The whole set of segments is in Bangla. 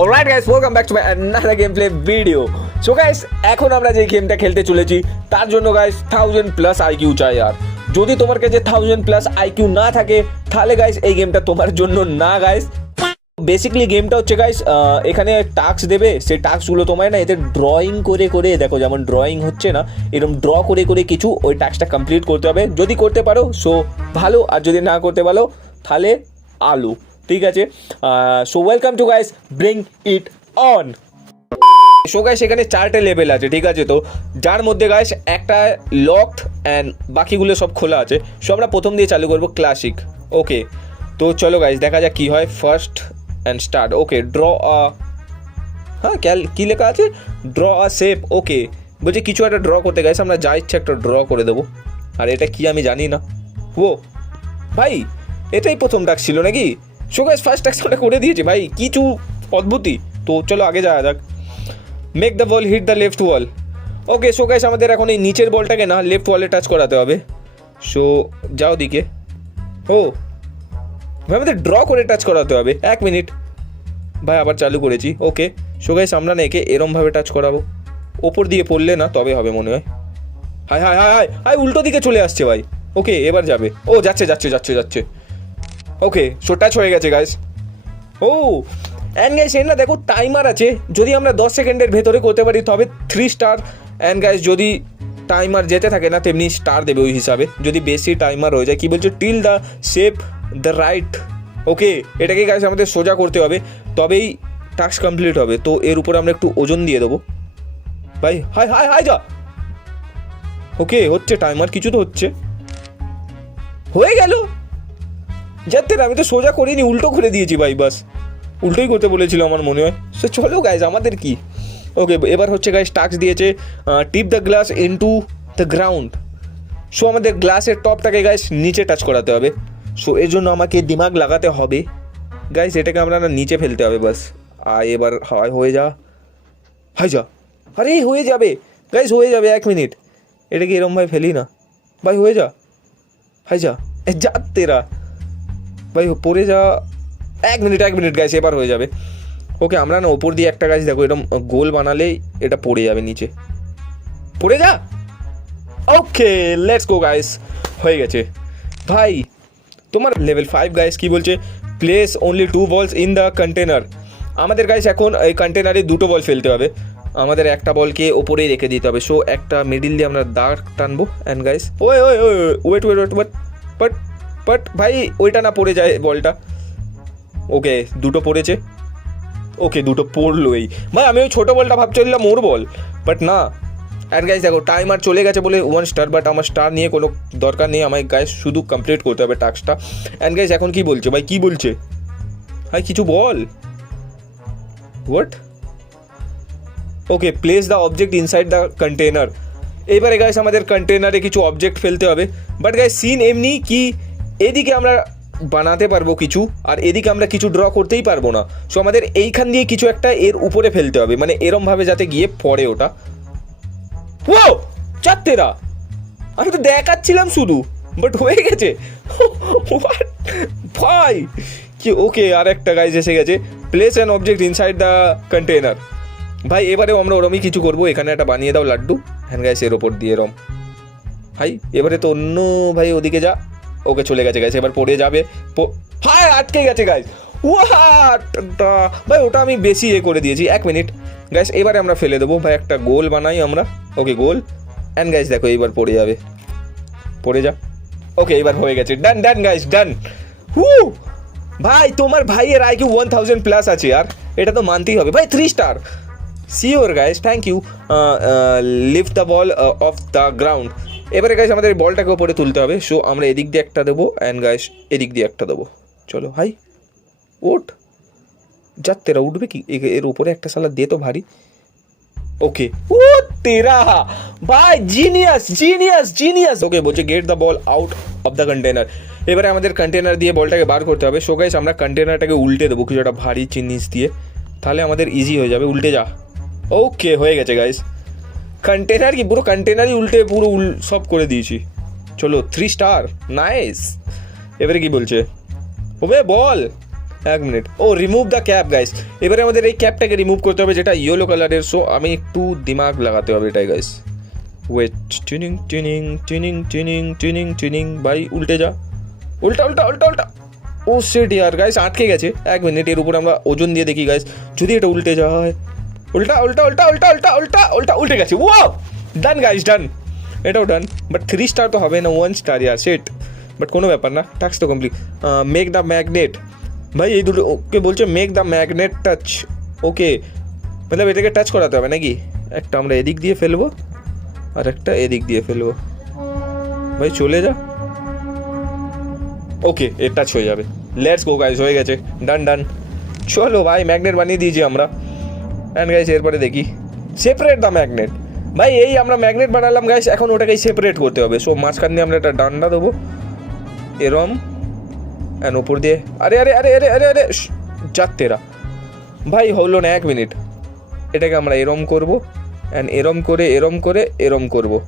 Alright guys welcome back to my another game play video so guys এখন আমরা যে গেমটা খেলতে চলেছি, তার জন্য গাইস থাউজেন্ড প্লাস আইকিউ চাই আর। যদি তোমার কাছে থাউজেন্ড প্লাস আইকিউ না থাকে, তাহলে গাইস এই গেমটা তোমার জন্য না গাইস বেসিক্যালি গেমটা হচ্ছে গাইস এখানে টাস্ক দেবে, সেই টাস্কগুলো তোমায় না এতে ড্রয়িং করে করে, দেখো যেমন ড্রয়িং হচ্ছে না এরকম ড্র করে করে কিছু ওই টাস্কটা কমপ্লিট করতে হবে। যদি করতে পারো সো ভালো, আর যদি না করতে পারো, তাহলে আলু। ঠিক আছে? So welcome to guys bring it on so guys এখানে চারটে লেভেল আছে, ঠিক আছে তো? যার মধ্যে গাইস একটা লকড অ্যান্ড বাকিগুলো সব খোলা আছে। সো আমরা প্রথম দিয়ে চালু করব ক্লাসিক ওকে তো চলো গাইস দেখা যাক কি হয় first and start okay draw a হ্যাঁ ক্যাল কী লেখা আছে? ড্র আ শেপ ওকে বলছি কিছু একটা ড্র করতে গাইস আমরা যা ইচ্ছে একটা ড্র করে দেবো। আর এটা কি আমি জানি না। ও ভাই, এটাই প্রথম ডাক ছিল নাকি? সো গাইস ফার্স্ট আমরা করে দিয়েছি, ভাই, কিছু অদ্ভুতই তো চলো আগে যাওয়া যাক। Make the ball hit the left wall okay so guys আমাদের এখন এই নিচের বলটাকে না লেফট ওয়ালে টাচ করাতে হবে। সো যাও দিকে। ও, ভাই, আমাদের ড্র করে টাচ করাতে হবে। এক মিনিট ভাই, আবার চালু করেছি। ওকে সো গাইস আমরা না একে এরমভাবে টাচ করাবো। ওপর দিয়ে পড়লে না, তবে হবে মনে হয়। Hi hi hi hi hi, উল্টো দিকে চলে আসছে ভাই। ওকে এবার যাবে। ও, যাচ্ছে যাচ্ছে যাচ্ছে যাচ্ছে। ওকে সো টাচ হয়ে গেছে গাইস ও অ্যান্ড গাইস এর না দেখো টাইমার আছে। যদি আমরা দশ সেকেন্ডের ভেতরে করতে পারি, তবে থ্রি স্টার অ্যান্ড গাইস যদি টাইমার যেতে থাকে না, তেমনি স্টার দেবে ওই হিসাবে। যদি বেশি টাইমার হয়ে যায়, কী বলছো? Tilt the shape the right okay এটাকে গাইস আমাদের সোজা করতে হবে। তবেই টাস্ক কমপ্লিট হবে। তো এর উপরে আমরা একটু ওজন দিয়ে দেবো। ভাই, হাই হাই হাই, যা। ওকে হচ্ছে টাইমার কিছু তো হচ্ছে। হয়ে গেল। যাতে আমি তো সোজা করিনি, উল্টো করে দিয়েছি ভাই, বাস। উল্টোই করতে বলেছিল আমার মনে হয়। সো চলো গাইজ আমাদের কি? ওকে এবার হচ্ছে গাইজ টাক্স দিয়েছে tip the glass into the ground so আমাদের গ্লাসের টপটাকে গাইজ নিচে টাচ করাতে হবে। সো এর জন্য আমাকে দিমাগ লাগাতে হবে। গাইজ এটাকে আমরা না নিচে ফেলতে হবে, বাস। আর এবার হয়, হয়ে যা। হাই যা। আরে, হয়ে যাবে। গাইজ হয়ে যাবে এক মিনিট এটাকে এরমভাবে ফেলি না। ভাই, হয়ে যা। হাই যা। যা তেরা। ভাই পড়ে যা, এক মিনিট এক মিনিট গাইস এবার হয়ে যাবে। ওকে, আমরা না ওপর দিয়ে একটা গাছ দেখো এরকম গোল বানালেই এটা পড়ে যাবে নিচে। পড়ে যা! ওকে লেটস গো গাইস হয়ে গেছে। ভাই, তোমার লেভেল ফাইভ গাইস কি বলছে? Place only two balls in the container আমাদের গাইস এখন এই কন্টেনারে দুটো বল ফেলতে হবে। আমাদের একটা বলকে ওপরেই রেখে দিতে হবে। সো একটা মিডিল দিয়ে আমরা দাগ টানবো। অ্যান্ড গাইস ওই wait wait wait but but but ভাই ওইটা না পড়ে যায় বলটা। ওকে, দুটো পড়েছে। ওকে, দুটো পড়লোই ভাই, আমি ওই ছোটো বলটা ভাবছিলাম ওর বল। বাট না। অ্যান্ড গাইস দেখো টাইমার চলে গেছে বলে ওয়ান স্টার বাট আমার স্টার নিয়ে কোনো দরকার নেই। আমার গাইস শুধু কমপ্লিট করতে হবে টাস্কটা অ্যান্ড গাইস এখন কি বলছে? ভাই, কি বলছে? ভাই, কিছু বল? What okay place the object inside the container এবারে গাইস আমাদের কন্টেনারে কিছু অবজেক্ট ফেলতে হবে। বাট গাইস সিন এমনি কি এদিকে আমরা বানাতে পারব কিছু, আর এদিকে আমরা কিছু ড্র করতেই পারব না। সো আমাদের এইখান দিয়ে কিছু একটা এর উপরে ফেলতে হবে মানে এরমভাবে যাতে গিয়ে পড়ে ওটা। ও চারটেরা! আমি তো দেখাচ্ছিলাম শুধু বাট হয়ে গেছে? ভাই! কি ওকে আর একটা গাইজ এসে গেছে। Place an object inside the container ভাই, এবারেও আমরা ওরমই কিছু করব, এখানে একটা বানিয়ে দাও লাড্ডু। হ্যান্ড গাইস এর ওপর দিয়ে এরম ভাই, এবারে তো অন্য ভাই ওদিকে যা। ওকে চলে গেছে গাইস এবার পড়ে যাবে। হায়, আটকে গেছে গাইস ওয়াট ভাই, ওটা আমি বেশি এ করে দিয়েছি। এক মিনিট। গাইস এবারে আমরা ফেলে দেবো। ভাই, একটা গোল বানাই আমরা। ওকে, গোল। অ্যান্ড গাইস দেখো এইবার পড়ে যাবে। পড়ে যা। ওকে, এবার হয়ে গেছে। ডান ডান গাইস ডান হু ভাই, তোমার ভাইয়ের আইকিউ ওয়ান থাউজেন্ড প্লাস আছে, আর এটা তো মানতেই হবে। ভাই three star sure guys thank you lift the ball off the ground এবারে গাইস আমাদের বলটাকে ওপরে তুলতে হবে। সো আমরা এদিক দিয়ে একটা দেবো অ্যান্ড গাইস এদিক দিয়ে একটা দেবো। চলো হাই ওট যাত্তেরা উঠবে কি? এর উপরে একটা সালা দে তো ভারী। ওকে ও, তেরা! ভাই জিনিয়াস জিনিয়াস জিনিয়াস ওকে বলছে get the ball out of the container এবারে আমাদের কন্টেনার দিয়ে বলটাকে বার করতে হবে। সো গাইস আমরা কন্টেনারটাকে উল্টে দেবো কিছু একটা ভারী জিনিস দিয়ে। তাহলে আমাদের ইজি হয়ে যাবে। উল্টে যা। ওকে হয়ে গেছে গাইস কন্টেনার কি? পুরো কন্টেনারই উল্টে, পুরো উল, সব করে দিয়েছি। চলো থ্রি স্টার নাইস এবারে কি বলছে? ওবে, বল। এক মিনিট ও রিমুভ দ্য ক্যাপ গাইস এবারে আমাদের এই ক্যাপটাকে রিমুভ করতে হবে, যেটা ইয়েলো কালারের সো আমি একটু দিমাগ লাগাতে হবে এটাই guys wait tuning tuning tuning tuning tuning tuning ভাই, উল্টে যা। উল্টা উল্টা উল্টা উল্টা। ও সেট ইয়ার গাইস আটকে গেছে। এক মিনিট এর উপর আমরা ওজন দিয়ে দেখি গাইস যদি এটা উল্টে যায়। উল্টা উল্টা উল্টা উল্টা উল্টা উল্টা উল্টা, উল্টে গেছে। ওয়াও ডান গাইস ডান এটাও ডান বাট থ্রি স্টার তো হবে না ওয়ান স্টার ইয়ার সেট বাট কোনো ব্যাপার না টাস্ক তো কমপ্লিট মেক দ্য ম্যাগনেট ভাই, এই দুটো ওকে বলছে make the magnet touch okay মতলব এটাকে টাচ করাতে হবে নাকি? একটা আমরা এদিক দিয়ে ফেলব, আর একটা এদিক দিয়ে ফেলব। ভাই, চলে যা। ওকে এর টাচ হয়ে যাবে। লেটস গো গাইস হয়ে গেছে। ডান ডান চলো, ভাই ম্যাগনেট বানিয়ে দিয়েছি আমরা। অ্যান্ড গাইস এরপরে দেখি। সেপারেট দ্য ম্যাগনেট ভাই, এই আমরা ম্যাগনেট বানালাম গাইস এখন ওটাকে সেপারেট করতে হবে। সো মাঝখান দিয়ে আমরা একটা ডান্ডা দেবো। এরম। অ্যান্ড ওপর দিয়ে আরে আরে আরে আরে আরে আরে তেরা। ভাই, হলো না, এক মিনিট। এটাকে আমরা এরম করব। অ্যান্ড এরম করে এরম করে, এরম করব।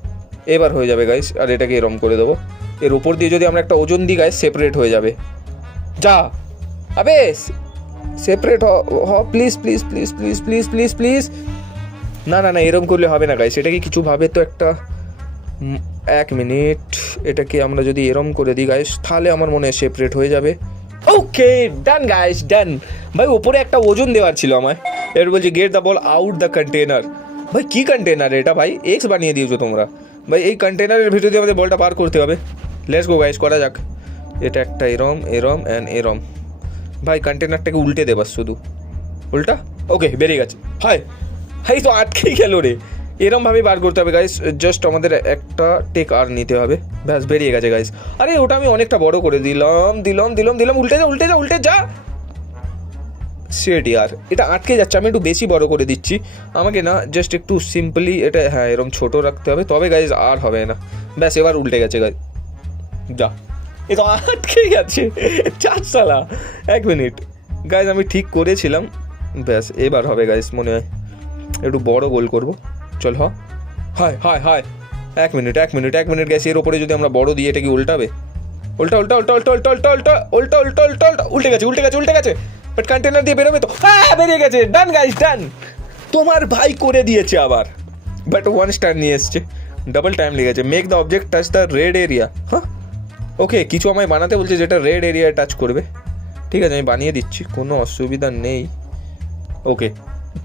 এবার হয়ে যাবে গাইস আর এটাকে এরম করে দেবো। এর উপর দিয়ে যদি আমরা একটা ওজন দিই গাইস সেপারেট হয়ে যাবে। যা। আবে সেপারেট হ please please please please please please please না না না, এরম করলে হবে না গাইস এটাকে কিছু ভাবে তো একটা এক মিনিট এটাকে আমরা যদি এরম করে দিই গাইস তাহলে আমার মনে হয় সেপারেট হয়ে যাবে। ওকে ডান গাইস ডান ভাই, ওপরে একটা ওজন দেওয়ার ছিল আমায়। এর বলছি get the ball out the container ভাই, কি কন্টেনার এটা ভাই? এক্স বানিয়ে দিয়েছ তোমরা। ভাই, এই কন্টেনারের ভিতর দিয়ে আমাদের বলটা পার করতে হবে। লেটস গো গাইস করা যাক। এটা একটা এরম এরম অ্যান্ড এরম। ভাই কন্টেনারটাকে উল্টে দেবাস শুধু। উল্টা? ওকে বেরিয়ে গেছে। হাই হাই তো আটকেই গেল রে। এরমভাবে বার করতে হবে গাইস জাস্ট আমাদের একটা টেক আর নিতে হবে। ব্যাস, বেরিয়ে গেছে গাইস আরে, ওটা আমি অনেকটা বড় করে দিলাম দিলাম দিলাম দিলাম। উল্টে যা উল্টে যা উল্টে যা। সেট ইয়ার এটা আটকে যাচ্ছে। আমি একটু বেশি বড় করে দিচ্ছি। আমাকে না জাস্ট একটু সিম্পলি এটা হ্যাঁ এরকম ছোট রাখতে হবে। তবে গাইজ আর হবে না। ব্যাস, এবার উল্টে গেছে গাইজ যা। এ তো আটকে গেছে চার সালা এক মিনিট গাইজ আমি ঠিক করেছিলাম ব্যাস এবার হবে গাইজ মনে হয় একটু বড় গোল করব চল হ হায় হায় হায় এক মিনিট এক মিনিট এক মিনিট গ্যাস এর ওপরে যদি আমরা বড় দিয়ে এটা কি উল্টাবে উল্টা উল্টা উল্টা উল্টা উল্টা উল্টা উল্টা উল্টা উল্টা উল্টা উল্টা উল্টে গেছে উল্টে গেছে উল্টে গেছে বাট কন্টেনার দিয়ে বেরোবে তো হ্যাঁ বেরিয়ে গেছে ডান গাইস ডান তোমার ভাই করে দিয়েছে আবার বাট ওয়ান স্টার নিয়ে এসছে ডাবল টাইম লেগেছে make the object touch the red area হ্যাঁ ওকে কিছু আমায় বানাতে বলছে যেটা রেড এরিয়ায় টাচ করবে। ঠিক আছে, আমি বানিয়ে দিচ্ছি, কোনো অসুবিধা নেই। ওকে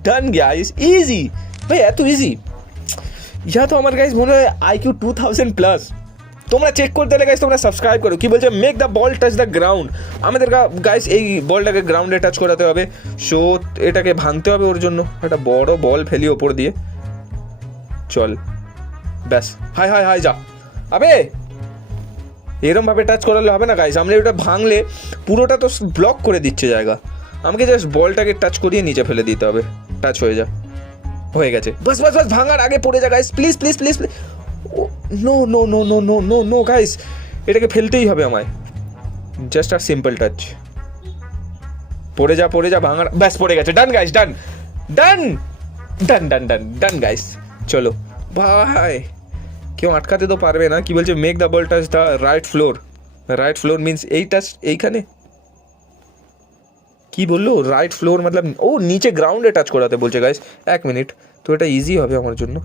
ডান গাইস ইজি ভাই, এত ইজি ইহা তো আমার গাইস মনে হয় আইকিউ টু থাউজেন্ড প্লাস তোমরা চেক করতে হলে গাইস তোমরা সাবস্ক্রাইব করো। কি বলছে? Make the ball touch the ground আমাদের গাইস এই বলটাকে গ্রাউন্ডে টাচ করাতে হবে। সো এটাকে ভাঙতে হবে ওর জন্য। একটা বড় বল ফেলি ওপর দিয়ে। চল। ব্যাস। হাই হাই হাই, যা। আবে! এরম ভাবে টাচ করালে হবে না গাইস আমরা ওটা ভাঙলে পুরোটা তো ব্লক করে দিচ্ছে জায়গা। আমাকে জাস্ট বলটাকে টাচ করিয়ে নিচে ফেলে দিতে হবে। টাচ হয়ে যা। হয়ে গেছে। বাস বাস বাস, ভাঙার আগে পড়ে যা guys please please please no no no no no no no guys এটাকে ফেলতেই হবে আমায়। জাস্ট আর সিম্পল টাচ পড়ে যা পড়ে যা, ভাঙার ব্যাস, পড়ে গেছে। Done guys done done done done done done guys চলো। ভাই কেউ আটকাতে তো পারবে না। কি বলছে? Make the ball touch the right floor right floor means এই টাচ এইখানে? কি বলল? রাইট ফ্লোর মতলব ও নিচে গ্রাউন্ডে টাচ করাতে বলছে গাইস এক মিনিট তো এটা ইজি হবে আমার জন্য।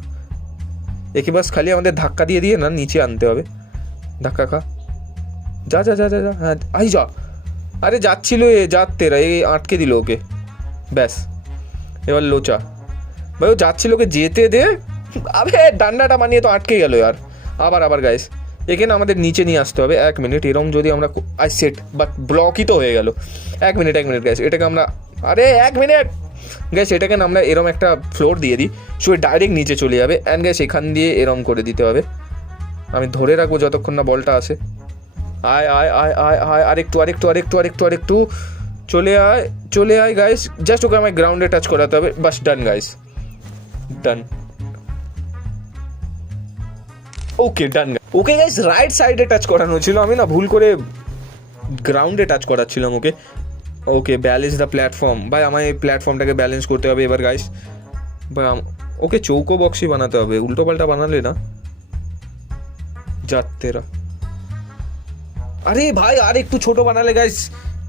একে বাস খালি আমাদের ধাক্কা দিয়ে দিয়ে না, নিচে আনতে হবে। ধাক্কা খা। যা যা যা যা যা। হ্যাঁ আই যা। আরে যাচ্ছিল এ এরা এই আটকে দিল ওকে। ব্যাস। এবার লোচা। ভাই ও যাচ্ছিল ওকে যেতে দে। আরে, ডান্ডাটা মানিয়ে তো আটকে গেল আর। আবার আবার গাইস এখানে আমাদের নিচে নিয়ে আসতে হবে এক মিনিট এরম যদি আমরা আই সেট বাট ব্লকই তো হয়ে গেল। এক মিনিট এক মিনিট গাইস এটাকে আমরা আরে, এক মিনিট গ্যাস এটাকে আমরা এরম একটা ফ্লোর দিয়ে দিই, সো ডাইরেক্ট নিচে চলে যাবে। অ্যান্ড গ্যাস এখান দিয়ে এরম করে দিতে হবে। আমি ধরে রাখব যতক্ষণ না বলটা আসে। আয় আয় আয় আয় আয়, আরেকটু আরেকটু আরেকটু আরেকটু আরেকটু। চলে আয় চলে আয় গাইস জাস্ট ওকে আমায় গ্রাউন্ডে টাচ করাতে হবে। বাস done guys done okay done okay guys right সাইডে টাচ করানো ছিল। আমি না ভুল করে গ্রাউন্ডে touch করাচ্ছিলাম okay okay balance the platform ভাই, আমায় এই প্ল্যাটফর্মটাকে ব্যালেন্স করতে হবে এবার গাইস ভাই ওকে চৌকো বক্সই বানাতে হবে। উল্টো পাল্টা বানালে না? যাত্তেরা। আরে ভাই, আর একটু ছোট বানালে গাইস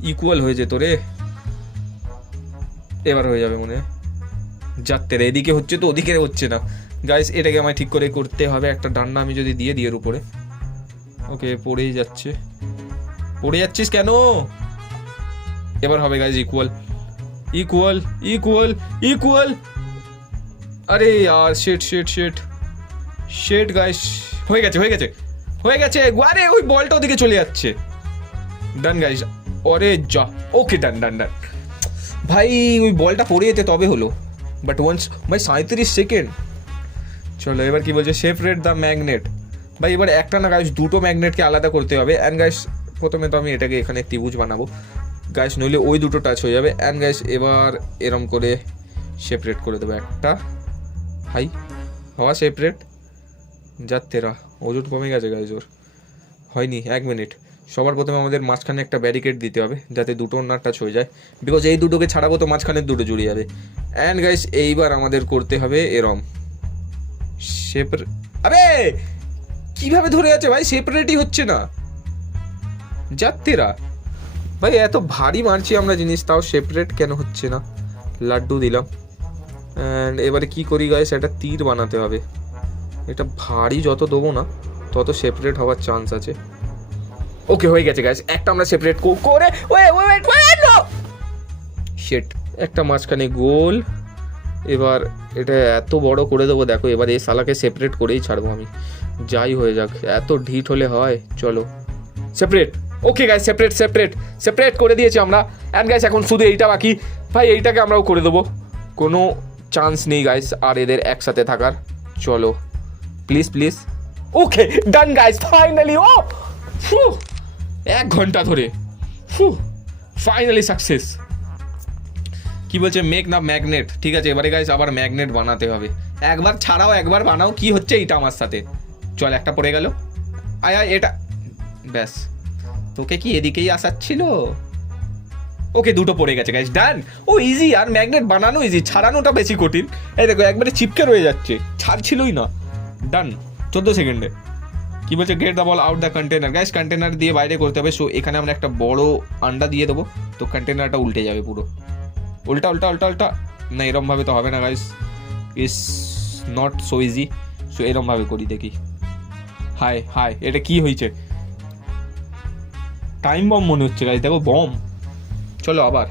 ইকুয়াল হয়ে যেত রে। এবার হয়ে যাবে মনে হয়। যাত্রের এদিকে হচ্ছে তো, ওদিকে হচ্ছে না। গাইস এটাকে আমায় ঠিক করে করতে হবে। একটা ডান্না আমি যদি দিয়ে এর উপরে। ওকে, পড়েই যাচ্ছে। পড়ে যাচ্ছিস কেন? এবার হবে guys equal equal equal equal আরে আর শেট শেট শেট শেট গাইস হয়ে গেছে হয়ে গেছে। হয়ে গেছে। আরে, ওই বলটা ওদিকে চলে যাচ্ছে। ডান গাইস ওরে যা। ওকে ডান ডান ডান ভাই, ওই বলটা পড়ে যেতে তবে হলো। বাট ওয়ান্স ভাই সাঁত্রিশ সেকেন্ড চলো, এবার কি বলছে? সেপারেট দ্য ম্যাগনেট ভাই, এবার একটা না গাইস দুটো ম্যাগনেটকে আলাদা করতে হবে। অ্যান্ড গাইস প্রথমে তো আমি এটাকে এখানে ত্রিভুজ বানাবো। গাইস নইলে ওই দুটো টাচ হয়ে যাবে। অ্যান্ড গাইস এবার এরম করে সেপারেট করে দেবো একটা। হাই হওয়া সেপারেট যার তেরা, ওজন কমে গেছে গাইস ওর। হয়নি, এক মিনিট সবার প্রথমে আমাদের মাঝখানে একটা ব্যারিকেড দিতে হবে, যাতে দুটো না টাচ হয়ে যায়। বিকজ এই দুটোকে ছাড়াবো তো মাঝখানের দুটো জুড়ে যাবে। অ্যান্ড গাইস এইবার আমাদের করতে হবে এরম। সেপার আরে! কীভাবে ধরে আছে ভাই? সেপারেটই হচ্ছে না। যাত্রীরা। ভাই, এত ভারী মারছি আমরা জিনিস, তাও সেপারেট কেন হচ্ছে না? লাড্ডু দিলাম। অ্যান্ড এবারে কি করি গাইস একটা তীর বানাতে হবে। এটা ভারী যত দেবো না, তত সেপারেট হওয়ার চান্স আছে। ওকে হয়ে গেছে গাইস একটা আমরা সেপারেট করে ওয়ে ওয়েট ওয়েট নো শেট একটা মাঝখানে গোল। এবার এটা এত বড় করে দেবো দেখো এবার এই সালাকে সেপারেট করেই ছাড়বো আমি। যাই হয়ে যাক এত ঢিট হলে হয় চলো। Separate okay guys separate separate separate করে দিয়েছি আমরা। অ্যান্ড গাইস এখন শুধু এইটা বাকি। ভাই এইটাকে আমরাও করে দেবো। কোনো চান্স নেই গাইস আর এদের একসাথে থাকার। চলো। Please please okay done guys finally oh phew, এক ঘণ্টা ধরে। ফু ফাইনালি সাকসেস কি বলছে? মেক না ম্যাগনেট ঠিক আছে, এবারে গাইস আবার ম্যাগনেট বানাতে হবে। একবার ছাড়াও, একবার বানাও, কি হচ্ছে এইটা আমার সাথে? চল, একটা পড়ে গেল। আয় আয়, এটা ব্যাস। তোকে কি এদিকেই আসাচ্ছিল? ওকে, দুটো পড়ে গেছে গাইস ডান ও ইজি আর ম্যাগনেট বানানো ইজি ছাড়ানোটা বেশি কঠিন। এই দেখো, একবারে চিপকে রয়ে যাচ্ছে। ছাড়ছিলই না। ডান চোদ্দ সেকেন্ডে। কি বলছে? Get the ball out the container guys container দিয়ে বাইরে করতে হবে সো এখানে আমরা একটা বড় আন্ডা দিয়ে দেবো, তো কন্টেনারটা উল্টে যাবে পুরো। উল্টা উল্টা উল্টা উল্টা। না, এরমভাবে তো হবে না guys is not so easy so এরমভাবে করি, দেখি। হাই হাই এটা কি হয়েছে? টাইম বম মনে হচ্ছে গাইস দেখো বম চলো আবার।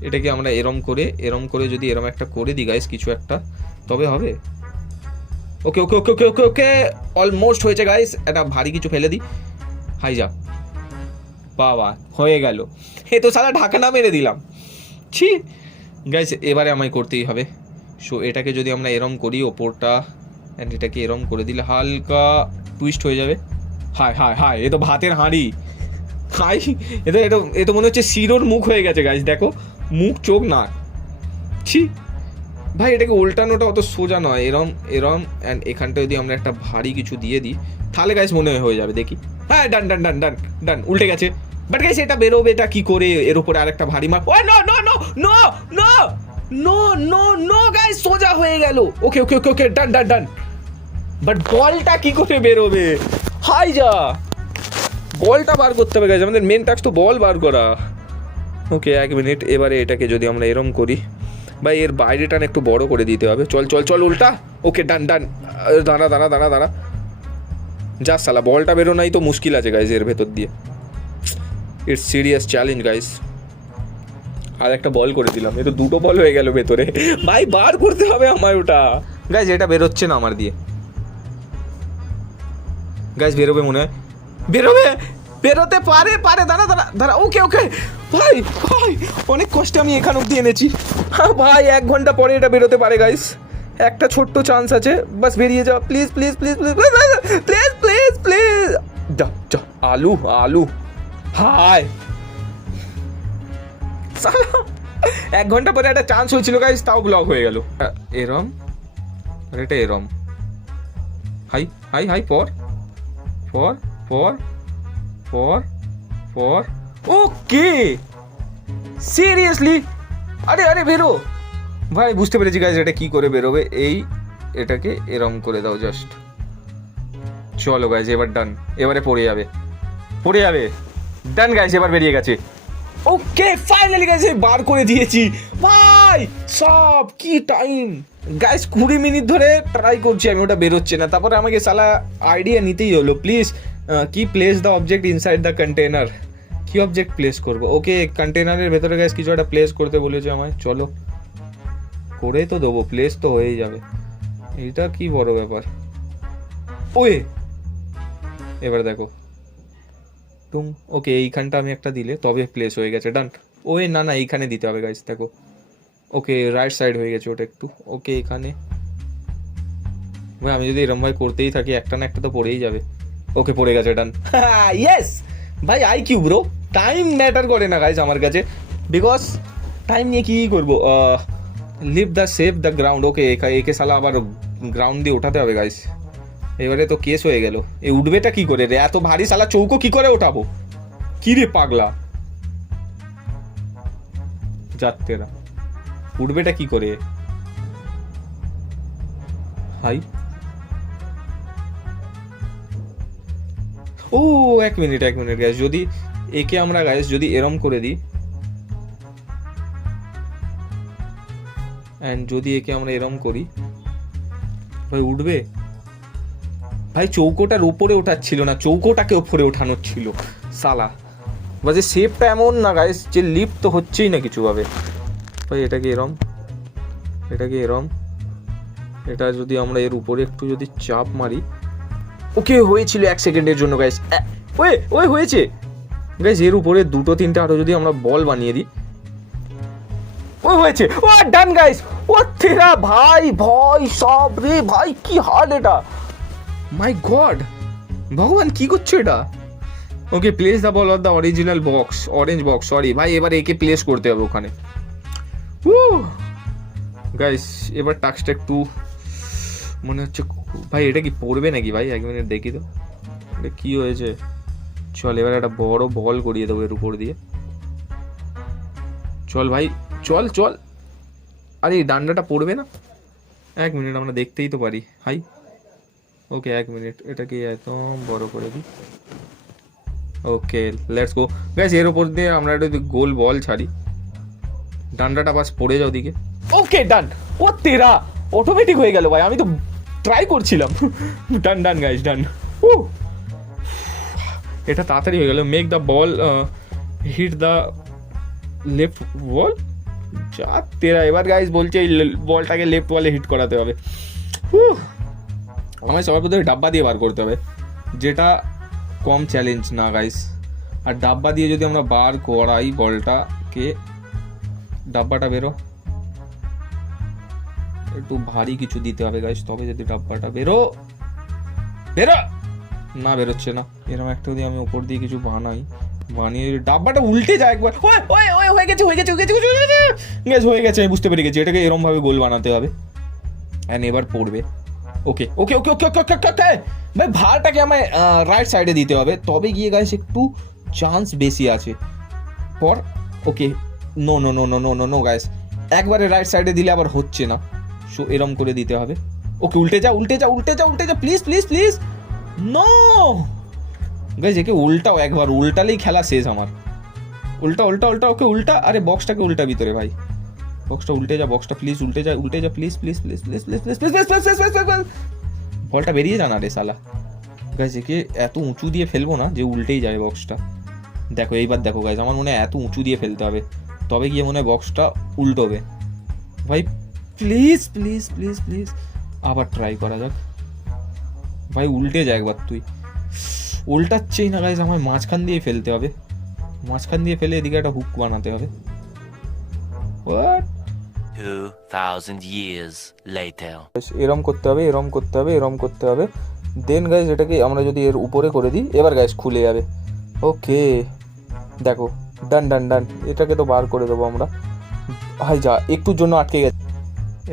এটাকে আমরা এরম করে এরম করে যদি এরম একটা করে দিই গাইস কিছু একটা, তবে হবে। ওকে ওকে ওকে ওকে ওকে ওকে অলমোস্ট হয়েছে গাইস একটা ভারী কিছু ফেলে দিই। হাই যা। বাবা, হয়ে গেল। হে তো সালা ঢাকনা মেরে দিলাম। ছি গাইস এবারে আমায় করতেই হবে। সো এটাকে যদি আমরা এরম করি, ওপরটা অ্যান্ড এটাকে এরম করে দিলে হালকা টুইস্ট হয়ে যাবে। হায় হায় হায়, এ তো ভাতের হাঁড়ি। হাই, এ তো এটা এ তো মনে হচ্ছে শিরোর মুখ হয়ে গেছে গাইস দেখো। মুখ, চোখ না ছি। ভাই, এটাকে উল্টানোটা অত সোজা নয়। এরম এরম অ্যান্ড এখানটা যদি আমরা একটা ভারী কিছু দিয়ে দিই, তাহলে গাইস মনে হয় হয়ে যাবে, দেখি। হ্যাঁ ডান ডান ডান ডান ডান উল্টে গেছে। বাট গাইস এটা বেরোবে, এটা কি করে? এর উপরে আরেকটা ভারী মার ও no no no no no no guys সোজা হয়ে গেল। ওকে ওকে ওকে ওকে ডান ডান ডান বাট বলটা কি করে বেরোবে? হাই যা। বলটা বার করতে হবে গাইস আমাদের মেন টাস্ক তো বল বার করা। ওকে এক মিনিট এবারে এটাকে যদি আমরা এরম করি বা এর বাইরেটা না একটু বড় করে দিতে হবে। চল চল চল, উল্টা। ওকে ডান ডান দাঁড়া দাঁড়া দাঁড়া দাঁড়া। যা সালা বলটা বেরো নাই তো মুশকিল আছে গাইজ এর ভেতর দিয়ে। ইটস সিরিয়াস চ্যালেঞ্জ গাইস আর একটা বল করে দিলাম। এ তো দুটো বল হয়ে গেল ভেতরে। ভাই বার করতে হবে আমার ওটা। গাইজ এটা বেরোচ্ছে না আমার দিয়ে। গাইজ বেরোবে মনে হয়। বেরোবে? বেরোতে পারে পারে। দাঁড়া দাঁড়া দাঁড়া। ওকে ওকে ভাই ভাই অনেক কষ্টে আমি এখান অব্দি এনেছি। হ্যাঁ ভাই এক ঘণ্টা পরে এটা বেরোতে পারে গাইস একটা ছোট্ট চান্স আছে। বাস বেরিয়ে যাও। Please please please please please please please যা আলু আলু। সালা, এক ঘণ্টা পরে একটা চান্স হয়েছিল গাইস তাও ব্লক হয়ে গেল। এরম আর এটা এরম হাই হাই হাই, পর পর পর পর পর। ওকে! সিরিয়াসলি আরে আরে, বেরো! ভাই, বুঝতে পেরেছি গাইজ এটা কি করে বেরোবে। এই, এটাকে এরম করে দাও জাস্ট চলো গাইজ এবার ডান এবারে পড়ে যাবে। পড়ে যাবে। ডান গাইজ এবার বেরিয়ে গেছে। ওকে ফাইনালি গাইজ বার করে দিয়েছি। ভাই, সব, কি টাইম গাইস কুড়ি মিনিট ধরে ট্রাই করছি, আমি ওটা বেরোচ্ছে না। তারপরে আমাকে সালা আইডিয়া নিতেই হলো। প্লিজ কি place the object inside the container কি অবজেক্ট প্লেস করব? ওকে কন্টেনারের ভেতরে গাইস কিছু একটা প্লেস করতে বলেছে আমায়। চলো। করে তো দেবো প্লেস তো হয়েই যাবে। এইটা কি বড় ব্যাপার? ওয়ে! এবার দেখো। টুম ওকে, এইখানটা আমি একটা দিলে, তবে প্লেস হয়ে গেছে ডান ওয়ে না না, এইখানে দিতে হবে গাইস দেখো। ওকে রাইট সাইড হয়ে গেছে ওটা একটু। ওকে, এখানে। ভাই, আমি যদি এরম ভাই করতেই থাকি, একটা না একটা তো পড়েই যাবে। ওকে, পড়ে গেছে ডান ইয়েস ভাই I Q bro time matter করে না গাইস আমার কাছে। বিকজ টাইম নিয়ে কী করব? Leave the save the ground okay, একে সালা আবার গ্রাউন্ড দিয়ে ওঠাতে হবে গাইস এবারে তো কেস হয়ে গেল। এ উঠবেটা কি করে রে? এত ভারী সালা চৌকো কি করে ওঠাবো? কি রে পাগলা? যাত্রেরা উঠবেটা কি করে? হাই। ও, এক মিনিট এক মিনিট গ্যাস যদি একে আমরা গ্যাস যদি এরম করে দিই অ্যান্ড যদি একে আমরা এরম করি, ভাই, উঠবে? ভাই, চৌকোটার উপরে ওঠাচ্ছিল না, চৌকোটাকে উপরে ওঠানোর ছিল। সালা। বাজে শেপটা এমন না গাইস যে লিফট তো হচ্ছেই না কিছুভাবে। ভাই এটাকে এরম? এটাকে এরম? এটা যদি আমরা এর উপরে একটু যদি চাপ মারি। ওকে, হয়েছিল এক সেকেন্ডের জন্য গাইস ওয়ে ওই হয়েছে। গাইস এর উপরে দুটো, তিনটে আরও যদি আমরা বল বানিয়ে দিই। ও হয়েছে। ও ডান গাইস ও, তেরা, ভাই ভাই সব রে, ভাই, কি হার্ড এটা? মাই গড ভগবান, কি করছ এটা? Okay place the ball of the original box orange box sorry ভাই, এবার একে প্লেস করতে হবে ওখানে। গাইস এবার টাক্সটা একটু মনে হচ্ছে ভাই, এটা কি পড়বে নাকি ভাই? এক মিনিট দেখি তো। এটা কি হয়েছে? চল, এবার একটা বড় বল করিয়ে দেবো এর উপর দিয়ে। চল ভাই, চল চল। আরে ডান্ডাটা পড়বে না? এক মিনিট আমরা দেখতেই তো পারি। হাই ওকে এক মিনিট এটাকে একদম বড় করে দিই। ওকে লেটস গো গ্যাস এর ওপর দিয়ে আমরা একটা যদি গোল বল ছাড়ি। ডান্ডাটা বাস পড়ে যাও দিকে ওকে ডান ও তেরা অটোমেটিক হয়ে গেল ভাই। আমি তো ট্রাই করছিলাম। ডান ডান গাইস ডান ও এটা তাড়াতাড়ি হয়ে গেল। Make the ball hit the left ball যা তেরা এবার গাইস বলছে এই বলটাকে লেফট বলে হিট করাতে হবে। আমায় সবার প্রথমে ডাব্বা দিয়ে বার করতে হবে। যেটা কম চ্যালেঞ্জ না গাইস আর ডাব্বা দিয়ে যদি আমরা বার করাই বলটাকে ডাব্বাটা বেরো। একটু ভারী কিছু দিতে হবে গাইস তবে যদি ডাব্বাটা বেরো বেরো! না, বেরোচ্ছে না। এরকম একটা যদি আমি উপর দিয়ে কিছু বানাই, বানিয়ে ডাব্বাটা উল্টে যায় একবার হয়ে গেছে হয়ে গেছে হয়ে গেছে হয়ে গেছে হয়ে গেছে আমি বুঝতে পেরে গেছি। এটাকে এরকম ভাবে গোল বানাতে হবে। অ্যান্ড এবার পড়বে। ওকে ওকে ওকে ওকে ওকে ওকে ওকে ভাই, ভাড়াটাকে আমায় রাইট সাইডে দিতে হবে। তবে গিয়ে গাইস একটু চান্স বেশি আছে। পর okay no no no no no no no guys একবারে রাইট সাইডে দিলে আবার হচ্ছে না। সো এরম করে দিতে হবে। ওকে উল্টে যা উল্টে যা উল্টে যা উল্টে যা please please please no guys একে উল্টাও একবার, উল্টালেই খেলা শেষ আমার। উল্টা উল্টা উল্টা, ওকে উল্টা, আরে বক্সটাকে উল্টা ভিতরে ভাই। বক্সটা উল্টে যা বক্সটা প্লিজ উল্টে যা উল্টে যা please please please please please please please please please please please বলটা বেরিয়ে যা না রে সালা গাইস একে এত উঁচু দিয়ে ফেলব না যে উল্টেই যাবে বক্সটা দেখো এইবার দেখো গাইজ আমার মনে হয় এত উঁচু দিয়ে ফেলতে হবে তবে গিয়ে মনে হয় বক্সটা উল্টোবে ভাই প্লিজ প্লিজ প্লিজ প্লিজ আবার ট্রাই করা যাক ভাই উল্টে যা একবার তুই উল্টাচ্ছেই না গাইজ আমায় মাঝখান দিয়ে ফেলতে হবে মাঝখান দিয়ে ফেলে এদিকে একটা হুক বানাতে হবে What? 2,000 years later. এরম করতে হবে এরম করতে হবে এরম করতে হবে। দেন গাইজ এটাকে আমরা যদি এর উপরে করে দিই এবার গাইজ খুলে যাবে। ওকে দেখো ডান ডান ডান এটাকে তো বার করে দেবো আমরা। হাই যা একটুর জন্য আটকে গেছে।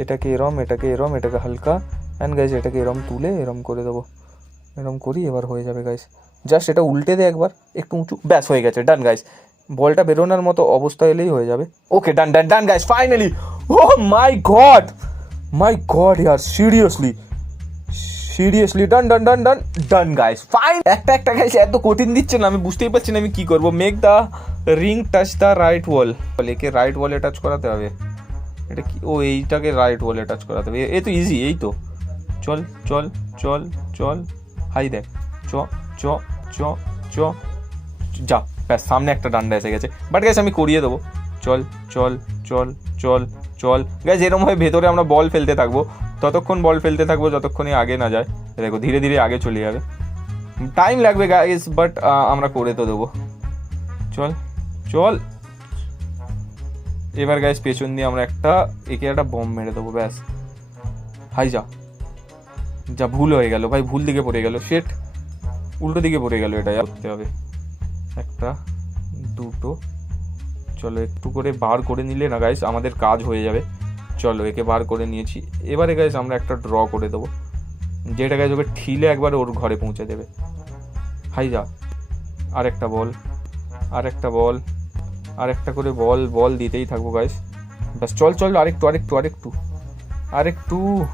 এটাকে এরম এটাকে এরম এটাকে হালকা। অ্যান্ড গাইজ এটাকে এরম তুলে এরম করে দেবো। এরম করি এবার হয়ে যাবে গাইজ জাস্ট এটা উল্টে দে একবার একটু উঁচু। ব্যাস হয়ে গেছে। ডান গাইজ বলটা বেরোনোর মতো অবস্থা এলেই হয়ে যাবে। Okay done done done guys finally oh my god my god year seriously seriously done done done done done guys fine একটা একটা গাইস এত কঠিন দিচ্ছে না, আমি বুঝতেই পারছি না আমি কি করব। Make the ring touch the right wall একে রাইট ওয়ালে টাচ করাতে হবে। এটা কি? ও, এইটাকে রাইট বলে টাচ করাতে হবে। এ তো ইজি এই তো। চল চল চল চল। হাই দেখ। চ চ চ চ, যা। ব্যাস, সামনে একটা ডান্ডা এসে গেছে। বাট গ্যাস আমি করিয়ে দেবো। চল চল চল চল চল। গ্যাস এরমভাবে ভেতরে আমরা বল ফেলতে থাকব। ততক্ষণ বল ফেলতে থাকব, যতক্ষণই আগে না যায়। দেখো, ধীরে ধীরে আগে চলে যাবে। টাইম লাগবে গাইস বাট আমরা করে তো দেবো। চল চল। এবার গাইস পেছন দিয়ে আমরা একটা, একে একটা বম মেরে দেবো, ব্যাস। হাই যা। যা ভুল হয়ে গেল, ভাই, ভুল দিকে পড়ে গেল। শেট উল্টো দিকে পড়ে গেল, এটা করতে হবে। একটা, দুটো। চলো, একটু করে বার করে নিলে না গাইস আমাদের কাজ হয়ে যাবে। চলো, একে বার করে নিয়েছি। এবারে গাইস আমরা একটা ড্র করে দেবো। যেটা গাইস ওকে ঠিলে একবার ওর ঘরে পৌঁছে দেবে। হাই যা। আর একটা বল। আর একটা বল। আর একটা করে বল বল দিতেই থাকব গাইস ব্যাস, চল চল, আরেকটু আরেকটু আরেকটু। আরেকটু।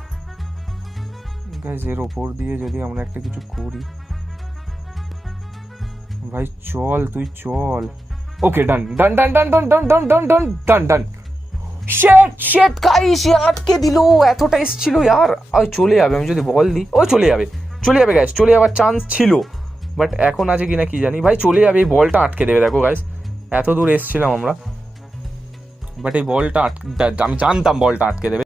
গাইস এর ওপর দিয়ে যদি আমরা একটা কিছু করি। ভাই, চল, তুই চল। ওকে done done done done done done done done done done ডান শেট শেট গাইস আটকে দিল। এতটা এসছিল ইয়ার ওই চলে যাবে, আমি যদি বল দিই ও চলে যাবে। চলে যাবে গাইস চলে যাওয়ার চান্স ছিল। বাট এখন আছে কিনা কি জানি। ভাই, চলে যাবে, এই বলটা আটকে দেবে, দেখো গাইস এত দূর এসছিলাম আমরা। বাট এই বলটা আমি জানতাম বলটা আটকে দেবে।